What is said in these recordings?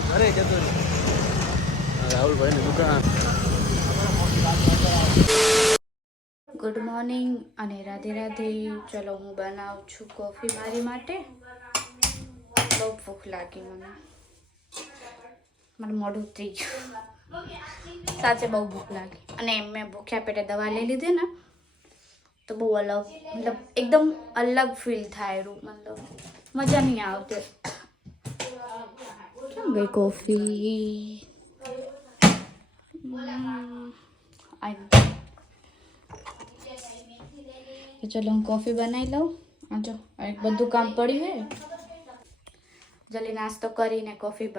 ઘરે જતો રાહુલભાઈની દુકાન. ગુડ મોર્નિંગ અને રાધે રાધે. ચલો હું બનાવું છું કોફી મારી માટે. બહુ ભૂખ લાગી મને મોઢું થઈ ગયું. સાચે બહુ ભૂખ લાગી અને મેં ભૂખ્યા પેટે દવા લઈ લીધી ને તો બહુ અલગ મતલબ એકદમ અલગ ફીલ થાય મતલબ મજા નહીં આવતી. કેમ ગઈ કોફી? ચલો હું કોફી બનાવી લઉં. જો એક બધું કામ પડ્યું હે. જલ્દી નાસ્તો કરીને કોફી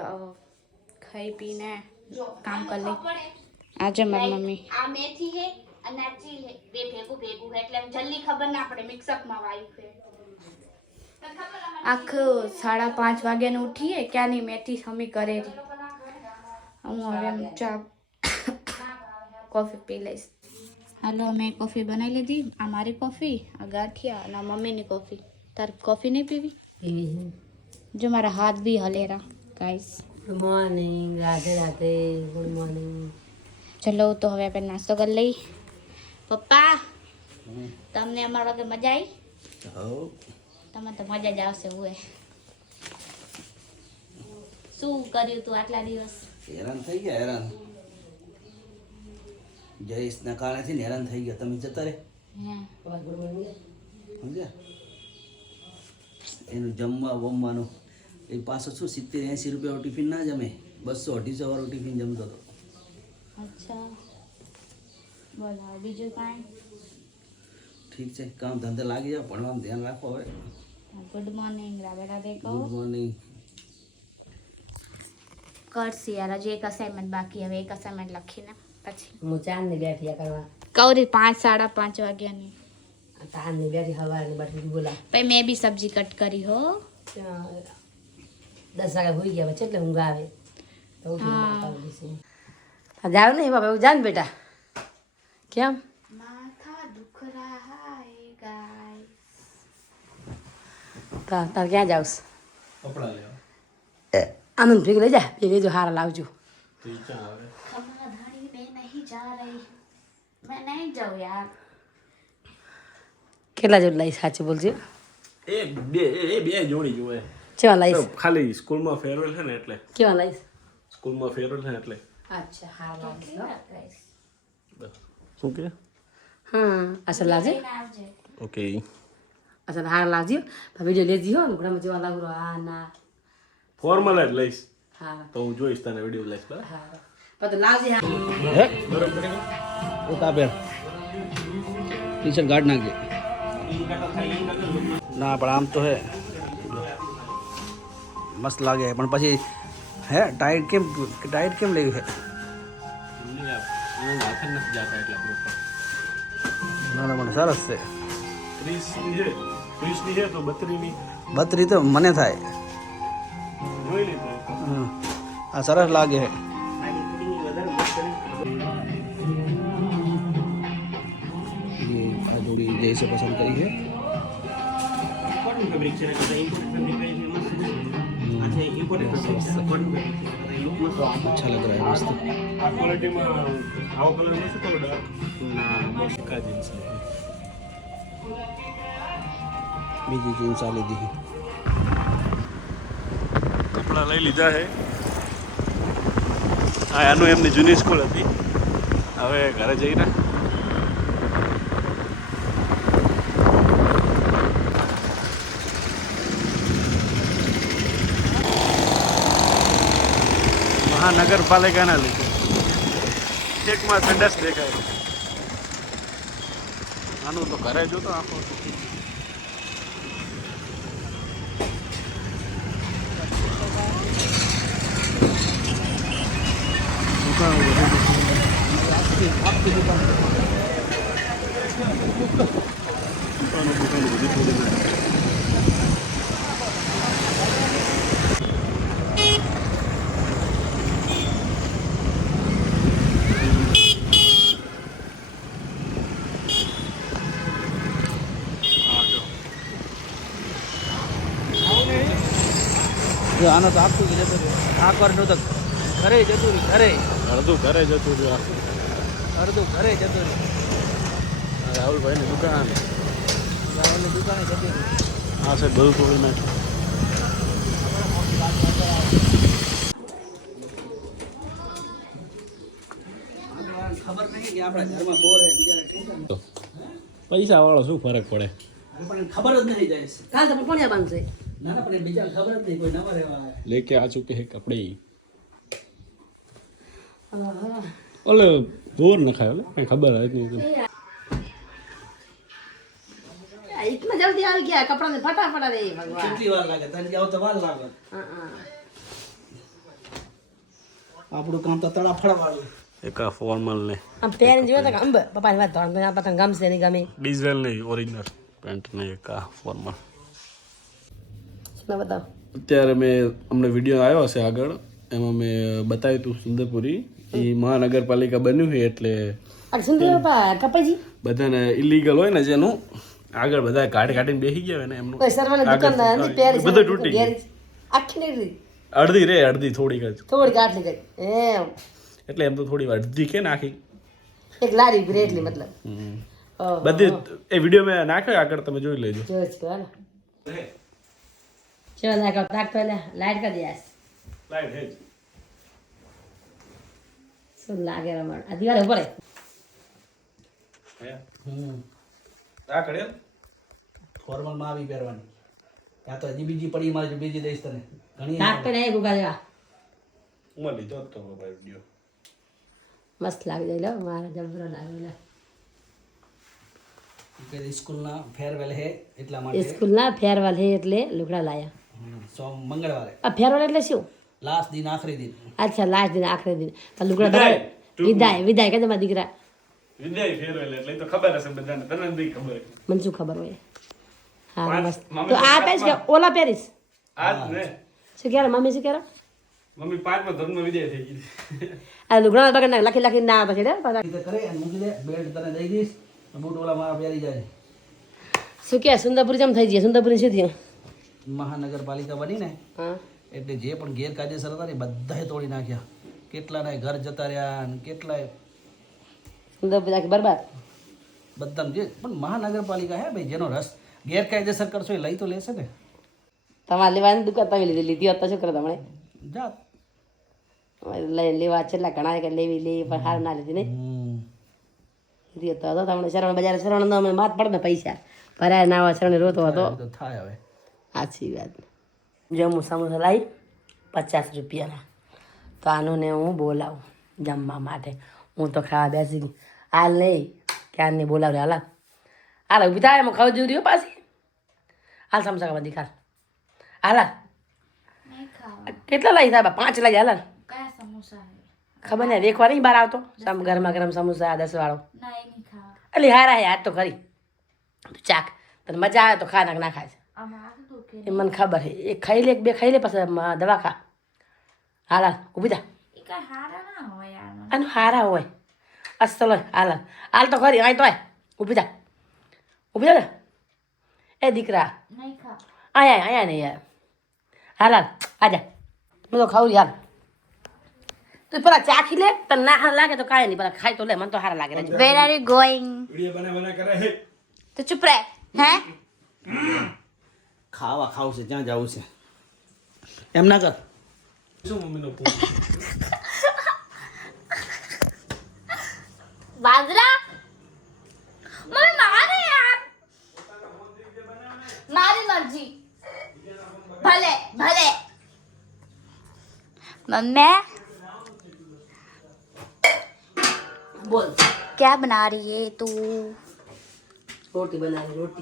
ખાઈ પીને કામ કરી લઈ. આજે મારી મમ્મી આ મેથી હે અને આ ચીલ હે બે ભેગું હે એટલે જલ્દી ખબર ના પડે મિક્સઅપમાં વાયુ છે. આખું 5:30 વાગ્યાને ઉઠીએ ક્યાંની મેથી સમી કરેલી. હું હવે ચા કોફી પી લઈશ. હાલો મેં કોફી બનાવી લીધી. આ મારી કોફી, આ ગાંઠિયા અને મમ્મીની કોફી. તારે કોફી નહીં પીવી? પીવી. જો મારા હાથ બી હલેરા guys. Good morning. Radhe Radhe. Good morning. ચલો તો હવે આપણે નાસ્તો કરી લઈ. પપ્પા તમને અમારા વગર મજા આવી? તમે તો મજા જ આવશે. હું શું કર્યું તું આટલા દિવસ? હેરાન થઈ ગયા. હેરાન જયેશના કારણેથી હેરાન થઈ ગયા. તમે જતા રે સમજ્યા? એનું જમવા વમવાનું એ પાછો શું 70-80 રૂપિયા ટિફિન ના જમે. 200-250 વાળું ટિફિન જમતો હતો. અચ્છા બોલો બીજું કાંઈ? ઠીક છે. કામ ધંધે લાગી જાઓ. ભણવાનું ધ્યાન રાખો. હવે ગુડ મોર્નિંગ. રાધે રાધે કહો. Good morning. કરશી યાર હજી એક અસાઇનમેન્ટ બાકી. હવે એક અસાઇનમેન્ટ લખીને પછી હું ચાંદની બેઠી કરવા. કૌરી 5-5:30 વાગ્યાની. ચાંદની બેઠી હવારની બેઠી બોલા. પછી મેં બી સબ્જી કટ કરી હો. 10 વાગે હોઈ ગયા પછી એટલે ઊંઘ આવે તો જાવ ને બાબા એવું જા ને બેટા. કેમ માથા દુખ રહા હે ગાઈસ. તાર ક્યાં જાવ? કપડા લેવા. આનંદ ભેગ લઈ જા. ભેગ જો હારા લાવજો. समाधानी में नहीं जा रही. मैं नहीं जाऊँ यार. કેટલા જોડ લાવીશ સાચું બોલજો? બે જોડી જોવે. કેવા લાવીશ? ખાલી સ્કૂલમાં ફેરવેલ છે ને એટલે. કેવા લાવીશ? સ્કૂલમાં ફેરવેલ છે ને એટલે. અચ્છા હા લાવીશ. શું કે? હા અસલ લાવજે. ઓકે. અસલ હાર લાવજો. વિડીયો લેજી હો ને ઘણા જેવા લાગરો. હા ના ફોર્મલ જ લઈશ. હા તો હું જોઈશ તને વિડીયો લઈશ બરાબર. હા પણ લાવજે. હે બરોબર. ઓ કાપેર ટી-શર્ટ ગાડ નાખજે. ના પણ આમ તો હે મસ્ત લાગે પણ પછી હે ટાઈટ કેમ લેવી હે? ના ના પણ સરસ છે. 30 છે તો 32 32 તો મને થાય. જોઈ લીધું. આ સરસ લાગે હે. જોડી जैसे पसंद करी है. कॉटन फैब्रिक છે ને કે ઇમ્પોર્ટેડ ફેબ્રિક કઈ ફેમસ છે. अच्छा इम्पोर्टेड फैब्रिक છે कॉटन फैब्रिक છે लुक मस्त अच्छा लग रहा है मस्त. આ ક્વોલિટીમાં આવો કલર નથી તો ડાર્ક ના કા જીન્સ બીજી જીન્સ આ લીધી. કપડા લઈ લીધા છે. આ આનું એમની જૂની સ્કૂલ હતી. હવે ઘરે જઈને મહાનગરપાલિકાના લીધે એકમાં સંડાસ દેખાય. આનું તો ઘરે જોતો આખો દુકાન બધી થોડી આનો તો આખું જ જતો રહ્યો. ઠાકોરનું તો ઘરે જતું રહ્યું, ઘરે અડધું ઘરે જતું રહ્યું. અડધું ઘરે જતું રહ્યું. રાહુલભાઈની દુકાન રાહુલની દુકાને જતું રહ્યું. આ સાઈડ બધું તોડી નાખ્યું. ખબર નહીં કે આપણા ઘરમાં બોર હે, બીજાને ટેન્શન. પૈસા વાળો શું ફરક પડે? પણ એને ખબર જ નહીં જાય છે. કાલ તો પણ બાંધશે ના ના, પણ એ બીજાને ખબર જ નહીં, કોઈ નવા રહેવા આવે. લેકે આ ચૂકે હે કપડે ઓલે જોર ન ખાય ઓલે કઈ ખબર જ નહીં. इतना जल्दी आ गया कपड़ा ने फटाफट रे भगवान કેટલી વાર લાગે? તને જાવ તો વાર લાગે. આપણું કામ તો તડાફડા વાળું. એક આ ફોર્મલ ને हम पेरेंट्स जो तक अंब पापा ने बात तो यहाँ पतंग गम से नहीं गमे ડીઝલ ને ઓરિજિનલ પેન્ટ ને એક આ ફોર્મલ. सुना बताओ અત્યારે મેં અમને વિડીયો આવ્યો છે આગળ, એમાં મેં બતાવ્યું હતું સુંદરપુરી એ મહાનગરપાલિકા બન્યું છે એટલે अब सुन रहे पापा कपल जी બધાને ઇલીગલ હોય ને જેનું આગળ બધા કાઢીને બેસી ગયા હોય ને એમનું कोई सर वाले दुकान नहीं पेरेंट्स બધું તૂટી ગયું. आखी नहीं रही અડધી રે અડધી થોડીક જ थोड़ी काट ली गई ए એટલે એમ તો થોડી વાર અડધી કે નાખી. एक लारी ब्रेड ली मतलब બધી એ વિડીયો મેં નાખ્યો આગળ, તમે જોઈ લેજો. जो चल चल ना कब तक पहले लाइट कर दिया सुन लागे रमण अधिकार ऊपर है ફોર્મલમાં આવી પહેરવાની. ત્યાં તો હજી બીજી પડી, મારે બીજી દઈશ તને. ઘણી ताक पे नहीं गुगा देगा ઉમર લીધો તો ભાઈ વિડીયો मस्त लाग जाए लो मारा जबरो लाग लो કે સ્કૂલના ફેરવેલ હે એટલા માટે. स्कूल ना फेरवेल है એટલે લુગડા લાયા સોમ મંગળવારે આ ફેરવેલ એટલે શું લાસ્ટ દિન, આખરી દિન. અચ્છા લાસ્ટ દિન આખરે દિન તો લુગડા વિદાય વિદાય કે તમારા દીકરા વિદાય ફેરવેલ એટલે તો ખબર હશે બધાને, તને નહીં ખબર. મને શું ખબર હોય હા મસ્ત તો આ પહેરીશ કે ઓલા પહેરીશ આજ ને શું કહે મમ્મી શું કહે મમ્મી 5માં ધર્મ વિદાય થઈ ગઈ. આ લુગડા બગડ લખી લખી ના પછી રે રીતે કરે અને મૂકી દે. બેલ્ટ તને દઈ દઈશ, બૂટ ઓલા મારા પહેરી જાય. શું કહે સુંદરપુરી જમ થઈ જાય સુંદરપુરી શું થયું મહાનગરપાલિકા બની ને હા એટલે જે પણ ગેરકાયદેસર હતા ને બધાએ તોડી નાખ્યા. કેટલાના ઘર જતા રહ્યા અને કેટલાય સુંદરપુરી આખી બરબાદ બધા જે પણ મહાનગરપાલિકા હે ભાઈ, જેનો રસ ગેરકાયદેસર કરશો એ લઈ તો લેશે ને. તમારે લેવાની દુકાન તમે લીધી હોત તો શું કરો તમે જાત. લઈ લેવા છેલ્લા ઘણા કે લેવી લેવી પણ હાર ના લીધી નહીં લીધી હતો તમને શરણ બજાર શરણ નો અમને માત પડે ને પૈસા ભરાય ના હોય શરણ રોતો હતો તો થાય હવે. સાચી વાત જમું સમોસા લાવી 50 રૂપિયાના તો આનું ને હું બોલાવું જમવા માટે. હું તો ખાવા બેસી ગઈ હાલ નહીં ક્યાં નહીં બોલાવ હાલ હાલ ઊભી થાય એમાં ખાવા જોઈ રહ્યો પાછી હાલ સમોસા ખાવા દીખાલ હાલ કેટલા લાવી સાહેબ 5 લાવી હાલ કયા સમોસા ખબર ને દેખવા નહીં બહાર આવતો ગરમા ગરમ સમોસા 10 વાળો ના એ નહીં ખાવા એટલે હારા હે આજ તો ખરી ચાક તને મજા આવે તો ખા ના ખાય આમાં આ દુખે એ મને ખબર છે એક ખાઈ લે એક બે ખાઈ લે પછી દવા ખા હાલ હાલ ઊભી થા એ કાંઈ હારા ના હોય યાર આનું હારા હોય અસલ હોય હાલ હાલ હાલ તો ખરી અહીં તો આય ઊભી થા ને એ દીકરા નહીં ખા અહીંયા નહીં યાર હાલ હાલ આજા હું તો ખાવું હાલ તું પેલા ચાખી લે તને ના હાર લાગે તો કાંઈ નહીં પેલા ખાઈ તો લે મને તો હારા લાગે રહેજો where are you going video બના કરે હે તો ચૂપ રહે હે ખાવા ખાવું છે, જ્યાં જવું છે એમ ના કર. શું મમ્મીનો ફોન બાજરા મમ્મી મારે યાર મારી મરજી ભલે ભલે मम्मी बोल क्या बना रही है तू रोटी बना रही रोटी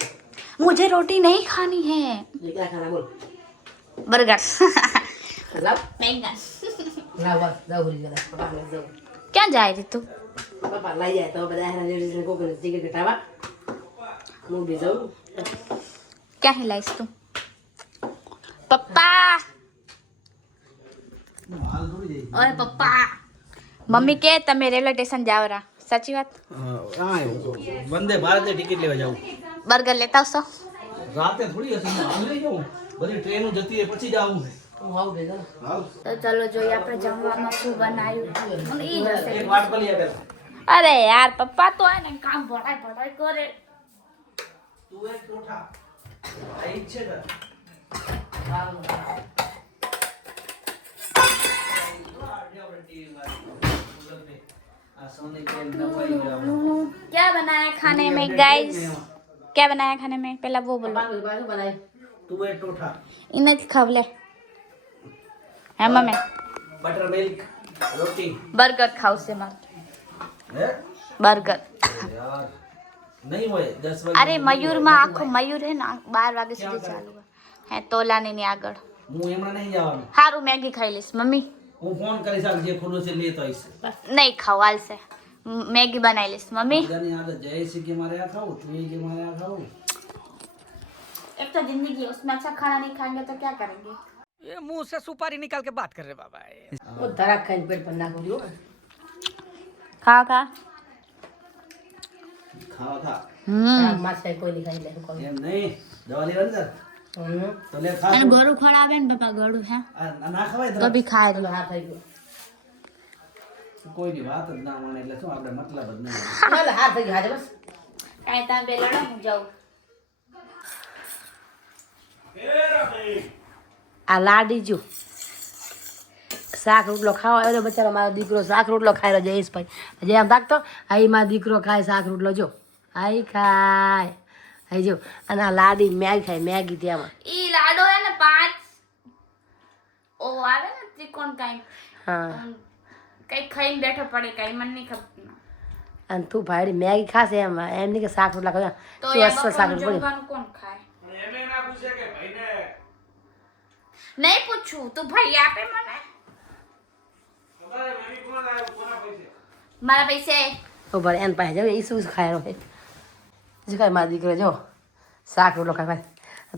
मुझे रोटी नहीं खानी है ये क्या खाना बोल बर्गर लाओ बैंगन लाओ बस जाओ भूल गया पापा ले जाओ क्या जाए रे तू पापा लाई जाए तो बता है ने को कर टिकट कटावा मुंह भी जाओ क्या हिलाइस तू पप्पा ओए पप्पा मम्मी के તમે રેલવે સ્ટેશન જાવ રા સાચી વાત વંદે ભારતની ટિકિટ લેવા જાઉં. બર્ગર લેતા આવશો રાતે થોડી હશે, હું હાલ લઈ જાઉં. બધી ટ્રેનો જતી હોય પછી જાઉં. હું આવું ભેગો હાલ તો ચલો જોઈએ આપણે જમવામાં શું બનાવ્યું અને ઈ જ હશે. એક વાત કરી પેલા અરે યાર પપ્પા તો હે ને કામ ભડાય કરે. તું એક ટોઠા આ ઈ છે તાર क्या बनाया खाने में गाइस? क्या बनाया खाने में? पहला वो बोलो. બાજુ બનાવી તું એક ટોઠા इन्हें खवले है मम्मी બટર મિલ્ક રોટી बर्गर खाओ से मार હે बर्गर. યાર નહીં હોય 10 વાગે अरे मयूर में आखो मयूर है ना 12 वागे સુધી ચાલુ હે તોલાની ની આગળ. હું એમાં નહીં જવાનું હારું મેગી ખાઈ લઈશ મમ્મી. હું ફોન કરીશ આ જે ખુલ્લું છે લેતો આવીશ નહીં ખાવ હાલશે. મેગી બનાવી લઈશ મમ્મી. બધાની આદત જય છે કે મારે આ ખાવું તું એ કે મારે આ ખાવું एक तो जिंदगी है उसमें अच्छा खाना नहीं खाएंगे तो क्या करेंगे? ये मुंह से सुपारी निकाल के बात कर रहे बाबा હું ધરાક ખાઈને પેટ પર નાખું છું खा खा. ખાવા ખા માછલી કોઈ નહીં ખાઈ લે કોઈ એમ નહીં દવા લેવાની તાર તો લે ખા અને ગળું ખવડાવે ને પપ્પા ગળું હે આ ના ખવાય તો તો બી ખાય તો. હા થઈ ગયો કોઈની વાત જ ના માને એટલે શું આપણે મતલબ જ નહીં ચાલ હા થઈ ગયો હાજર બસ કાંઈ ત્યાં બે લડો હું જાઉં. આ લાડી જો શાક રોટલો ખાવા આવ્યો તો બચારો મારો દીકરો શાક રોટલો ખાઈ રહ્યો જયેશભાઈ જે આમ રાખતો આઈ મારો દીકરો ખાય શાક રોટલો જો આઈ ખાય આઈ જો અને આ લાડી મેગી ખાય મેગી ત્યાંમાં ઈ લાડો હે ને 5 ઓ આવે ને ત્રિકોણ કાંઈ હા કઈ ખાઈને બેઠો પડે કઈ મને નહીં ખબર. અને તું ભાઈ મેગી ખાશે એમ એમ નહીં કે શાક રોટલા ખાય તો શું એમાં અસર શાક કોણ રોટલો જમવાનું કોણ ખાય? નહીં પૂછું તું ભાઈ આપે મને મારા પૈસે. ઉપર એન પાસે જાવ એ શું ખાય રહ્યો શું ખાય મારો દીકરો જો શાક રોટલો ખાય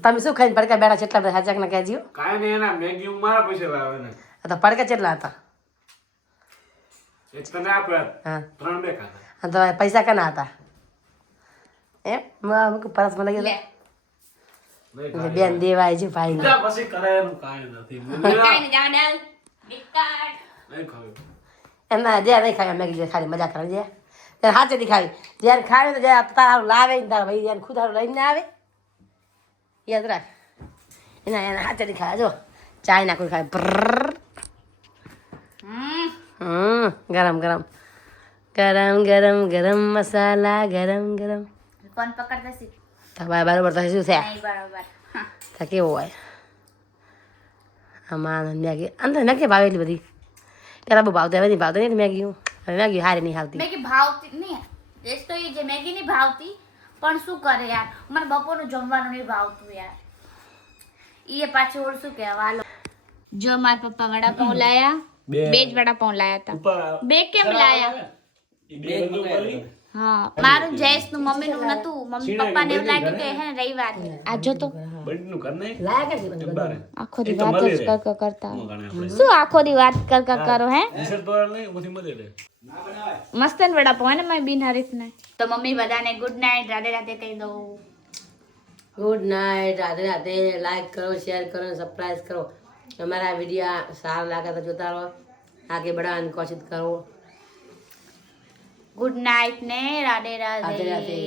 તમે શું ખાઈને પડકા બેઠા છે એટલા બધા હાચક ના કહેજો કાંઈ નહીં એના મેગી હું મારા પૈસે લાવે ને તો પડકા કેટલા હતા એક તને આપ્યા હા 3 બે ખાધા અને તો પૈસા કેના હતા એમ પરસમાં લઈ લે ગયા બેન દેવાય છે ભાઈ ત્યાં પછી કરે એનું કાંઈ નથી કાંઈ ને જાડલ બિસ્કટ નહીં ખાવ્યું એમના જ્યાં નહીં ખાય મેગી ખાલી મજા કરે છે ત્યારે હાથે નહીં ખાવી જ્યારે ખાવે તો જ્યારે તારું લાવે ને તારા ભાઈ જ્યારે ખુદ હારું લઈને આવે યાદ રાખ એના હાથે નહીં ખાય જો ચાય ના કોઈ ખાય ગરમ ગરમ ગરમ ગરમ ગરમ મસાલા ગરમ ગરમ કોણ પકડતા શીખ તમારે બરાબર તો શું છે નહીં બરોબર. તો કેવું હોય આમાં મેગી અંદર મેગી ભાવે એટલી બધી ત્યારે બહુ ભાવતી હવે નહીં ભાવતી નહીં મેગી હવે મેગી હારી નહીં આવતી મેગી ભાવતી નહીં ટેસ્ટ તો એ જે મેગી નહીં ભાવતી પણ શું કરે યાર મને બપોરનું જમવાનું નહીં ભાવતું યાર એ પાછું ઓળ શું કહેવા હાલો જો મારા પપ્પા વડાપાઉં લાયા બે જ વડાપાઉં લાયા હતા બે કેમ લાયા હા મારું જયેશનું મમ્મીનું નતું મમ્મી પપ્પાને એવું લાગ્યું કે હે ને રવિવાર આ જો તો બળીનું કર નહીં લાયા કે છે બારે આખો દી વાત જ કર કરતા શું આખો દી વાત કર કરો હે વિશે તોડ નહીં ઓથી મદે દે મસ્ત ને વડાપાઉં હે ને મારી બિન હરીફ ને તો મમ્મી બધાને ગુડ નાઇટ રાધે રાધે કહી દઉં good night Radhe Radhe like કરો શેર કરો સબસ્ક્રાઈબ કરો અમારા વિડીયો સારા લાગે તો જોતા રહો આગે बढ़ाने की कोशिश करो ગુડ નાઇટ ને રાધે રાધે રાધે રાધે